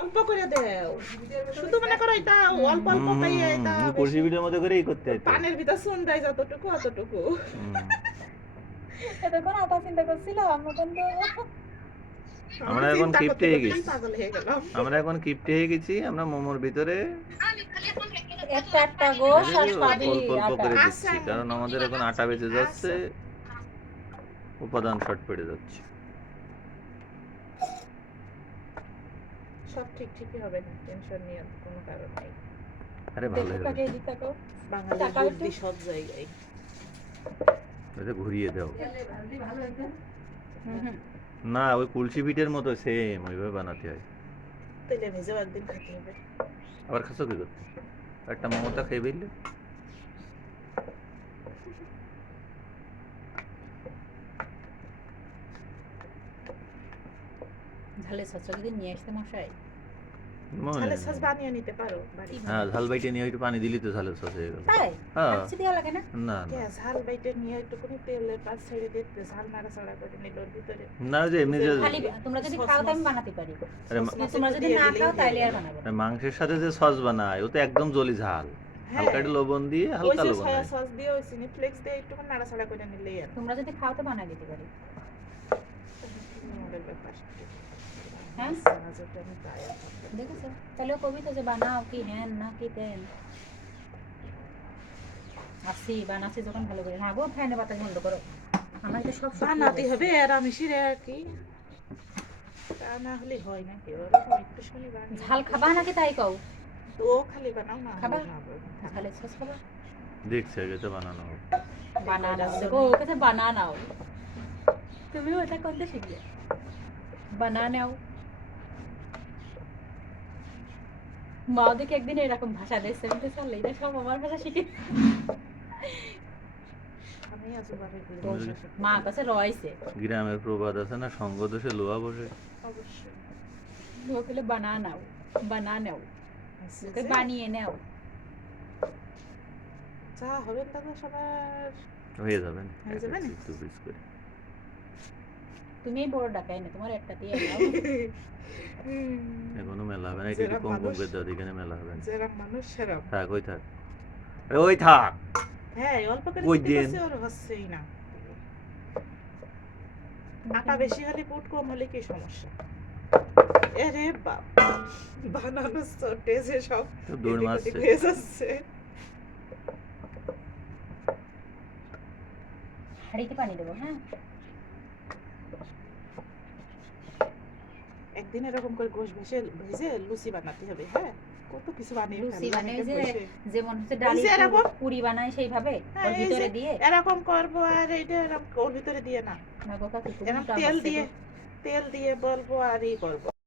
অল্প করে দাও, শুধু মনে করো এটা অল্প অল্প খাইয়ে এটা কুলসি পিঠের মতো করেই করতে হয় তো। পানের ভিতর চুন দেয় যতটুকু অতটুকু। এতক্ষণ আটা চিন্তা করছিলাম নতুন তো আমরা এখন চিন্তা কিপ্টে করতে হয়ে করতেই গেছি, পাগল হয়ে গেলাম। আমরা এখন কিপ্টে হয়ে গেছি। আমরা মোমোর ভিতরে একটা একটা গোশ আর অল্প সবই অল্প অল্প আটা। করে আচ্ছা, দিচ্ছি, কারণ আমাদের এখন আটা বেঁচে যাচ্ছে, উপাদান শর্ট পড়ে যাচ্ছে। সব ঠিকই হবে না, টেনশন নিয়ে কোনো কারণ নেই। আরে ভালো দেখো হবে, কাকে দিতে থাকো। বাঙালির টাকা বুদ্ধি একটু। সব জায়গায়। এটা ঘুরিয়ে দাও। হুম। না, ওই কুলসি পিঠের মতো সেম ওইভাবে বানাতে হয়। তাইলে নিজেও একদিন খেতে হবে। আবার খাসো কি করতে? একটা মোমোটা খেয়ে ফেললে। ঝালের সসটা যদি নিয়ে আসতে মশাই। ঝালের সস বানিয়ে নিতে পারো বাড়িতে। হ্যাঁ, ঝাল বাইটে নিয়ে একটু পানি দিলি তো ঝালের সস হয়ে গেল। তাই? হ্যাঁ। আর কিছু দেওয়া লাগে না? না না ঝাল বাইটে নিয়ে একটুখানি তেলের পাশ ছেড়ে দিতে, ঝাল নাড়াচাড়া করে নিল ওর ভিতরে। না, ওই যে এমনি যে খালি তোমরা যদি খাও তো আমি বানাতে পারি। আরে কিন্তু তোমরা যদি না খাও তাইলে আর বানাবো না। মাংসের সাথে যে সস বানায় ও তো একদম জলি ঝাল, হালকা একটু লবণ দিয়ে ওই হালকা যে লবণ সয়া দেয়। সস দিয়ে ওই চিনি ফ্লেক্স দিয়ে একটুখানি নাড়াচাড়া করে নিলেই আর তোমরা যদি খাও তো বানাই দিতে পারি। আমাদের ব্যাপার। হ্যাঁ? আজকে আমি তাই আর ভাবলাম। দেখেছো? তাহলে কবি তো যে বানাও কি হ্যান না কি তেন। আসি বানাচ্ছি যখন ভালো করে। হ্যাঁ গো ফ্যানের বাতাস বন্ধ করো। আমার তো সব বানাতে হবে আর আমি সিরে আর কি, তা না হলে হয় না কি ওরকম একটু শুনি বানিয়ে। ঝাল খাবা নাকি তাই কও? তো ও খালি বানাও না খাবা? হলে না বলবো। ঝালের সস খাবা? দেখছি আগে তো বানানো হোক। বানানাও দেখো ও কাছে বানানাও। তুমি ওটা করতে শিখলে। বানানাও। মা দেখে একদিন এরকম ভাষা দিয়েছে আমি তো চলে এটা সব আমার ভাষা শিখে আমি আজ বারে মা কাছে রয়েছে গ্রামের প্রবাদ আছে না, সঙ্গ দোষে লোহা বসে। অবশ্যই ও বলে বানানাও বানানাও ওকে বানিয়ে নাও যা হবে তা তো সবার হয়ে যাবেন হয়ে যাবে না? একটু পিস করে। তুমি এই বড় ডাকাই না তোমার একটা দিয়ে নাও এখনো মেলা হবে না, এটা একটু কম কম করে দাও, এখানে মেলা হবে না। যেরকম মানুষ সেরকম। থাক ওই থাক, আরে ওই থাক। হ্যাঁ অল্প করে ওই দিতে দিন। পারছি ওর হচ্ছেই না। আটা বেশি হলে পুট কম হলে কি সমস্যা? আরে বাবা বানানো টেজে সব তো দৌড় এদিক মারছে। ওদিক হয়ে যাচ্ছে। হাঁড়িতে পানি দেবো হ্যাঁ একদিন এরকম করে গোশ ভেজে লুচি বানাতে হবে। হ্যাঁ কত কিছু বানিয়ে লুচি ফেললাম বানাই এটা যে বসে। যেমন হচ্ছে ডালি এই যে এরকম? পুরি বানাই সেইভাবে হ্যাঁ, ওর এই ভিতরে যে দিয়ে এরকম করবো আর এইটা এরকম ওর ভিতরে দিয়ে না, না গো কাকু, তুমি এরকম তো তেল আমার দিয়ে থেকে- তেল দিয়ে বলবো আর ই করবো।